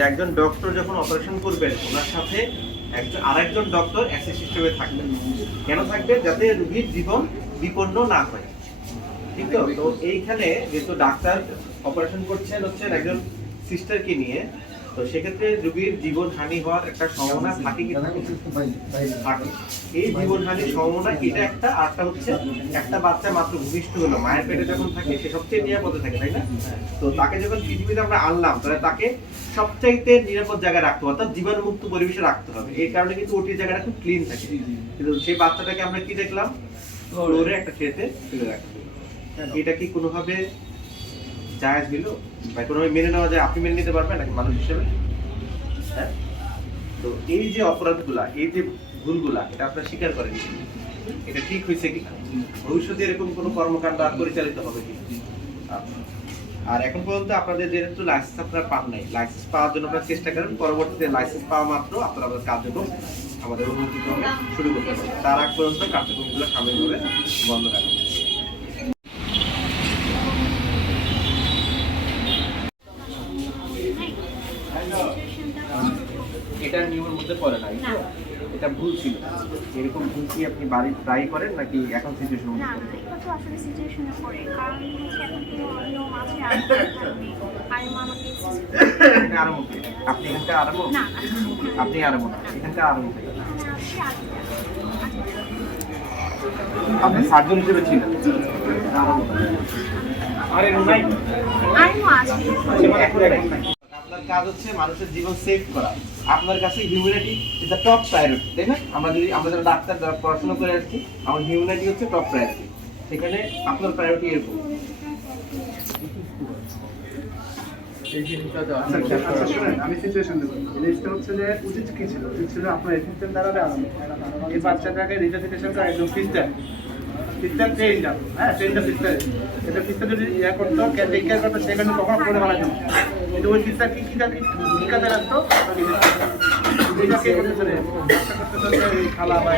একজন ডক্টর যখন অপারেশন করবেন, ওনার সাথে একজন আরেকজন ডক্টর অ্যাসেস হিসেবে থাকবেন। কেন থাকবেন? যাতে রোগীর জীবন বিপন্ন না হয়। ঠিক তো? তো এইখানে যেহেতু ডাক্তার অপারেশন করছেন, হচ্ছেন একজন সিস্টারকে নিয়ে তো সেক্ষেত্রে রোগীর জীবন হানি হওয়ার একটা সম্ভাবনা থাকে এই জীবনহানির সম্ভাবনা এটা একটা আরটা হচ্ছে একটা বাচ্চা মাত্র ভূমিষ্ঠ হলো, মায়ের পেটে যখন থাকে সে সবচেয়ে নিরাপদে থাকে, তাই না? তো তাকে যখন পৃথিবীতে আমরা আনলাম, তাহলে তাকে সবচাইতে নিরাপদ জায়গায় রাখতে হবে, অর্থাৎ জীবাণুমুক্ত পরিবেশে রাখতে হবে। এই কারণে কিন্তু ওটির জায়গাটা খুব ক্লিন থাকে। কিন্তু সেই বাচ্চাটাকে আমরা কি দেখলাম? ফ্লোরে একটা ট্রেতে ফেলে রাখা হলো। এটা কি কোনোভাবে জায়েজ হইল বা কোনোভাবে মেনে নেওয়া যায়, আপনি মেনে নিতে পারবেন নাকি মানুষ হিসেবে? হ্যাঁ? তো এই যে অপরাধগুলা, এই যে ভুলগুলা, এটা আপনারা স্বীকার করেন এটা ঠিক হয়েছে কি ভবিষ্যতে এরকম কোনো কর্মকাণ্ড আর পরিচালিত হবে কি। আর এখন পর্যন্ত আপনাদের যেহেতু লাইসেন্স আপনারা পান নাই লাইসেন্স পাওয়ার জন্য আপনারা চেষ্টা করেন, পরবর্তীতে লাইসেন্স পাওয়া মাত্র আপনারা আপনাদের কার্যক্রম, আমাদের অনুমতিক্রমে শুরু করতে পারবেন। তার আগ পর্যন্ত কার্যক্রমগুলো সাময়িকভাবে বন্ধ রাখবেন এটা নিয়মের মধ্যে পড়ে না। এটা ভুল ছিল। এরকম ভুল কি আপনি বাড়ি ট্রাই করেন নাকি এখন সিচুয়েশন না এটা তো আসলে সিচুয়েশনে পড়ে। কারণ এখন তো নিয়ম আছে আর আইম আমাকে আপনি এখানকার আরম্ভ? না আপনি আরম্ভ না। এখানকার আরম্ভ। এখানে আসছি আপনি সার্জন হিসেবে ছিলেন। আরে নাই। আইমও আছে। এখন। আপনার কাজ হচ্ছে মানুষের জীবন সেভ করা। আপনার কাছে humanity is the top priority তাই না? আমরা যদি আমরা যারা ডাক্তার যারা পড়াশোনা করে আসছি আমার হিউম্যানিটি হচ্ছে টপ প্রায়োরিটি সেখানে আপনার প্রায়োরিটি এরকম। আচ্ছা শুনেন আমি সিচুয়েশন দেবো। জিনিসটা হচ্ছে যে উচিত কি ছিল? উচিত ছিল আপনার এসিস্ট্যান্ট দ্বারা এই বাচ্চাটাকে রিজার্ভেশন করা একদম ফিস্টার ফিস্টার ট্রেনটা হ্যাঁ ট্রেনটা সিস্টার এটা সিস্টার যদি ইয়ে করতো টেক করতো, সেখানে কখনো করে যেত কিন্তু ওই সিস্টার কি কি জানি কি কাজে রাখতো করতেছে খালা বা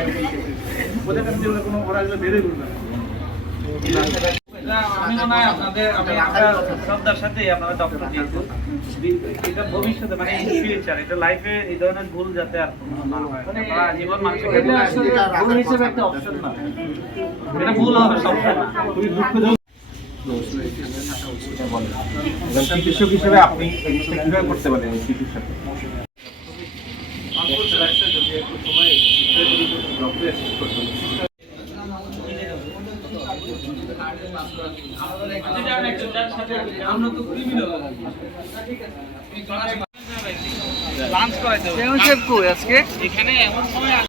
ওদের কাছে কোনো ওরা বেরোয় না। আমি মনে হয় আপনাদের আপনার শ্রদ্ধার সাথে ডক্টর এটা ভবিষ্যতে মানে ইন ফিউচার এটা লাইফে এই ধরনের ভুল যাতে আর না হয় জীবন মানুষের ভুল হিসেবে একটা অপশন না। এটা ভুল হবে সবসময়। খুবই দুঃখজনক চিকিৎসক হিসেবে আপনি কীভাবে করতে পারেন এই চিকিৎসা যদি একটু সময় ডক্টর অ্যাসিস্ট করতেন আমরা তো ক্রিমিনাল লাঞ্চ করাইতে আজকে? এখানে এমন সময়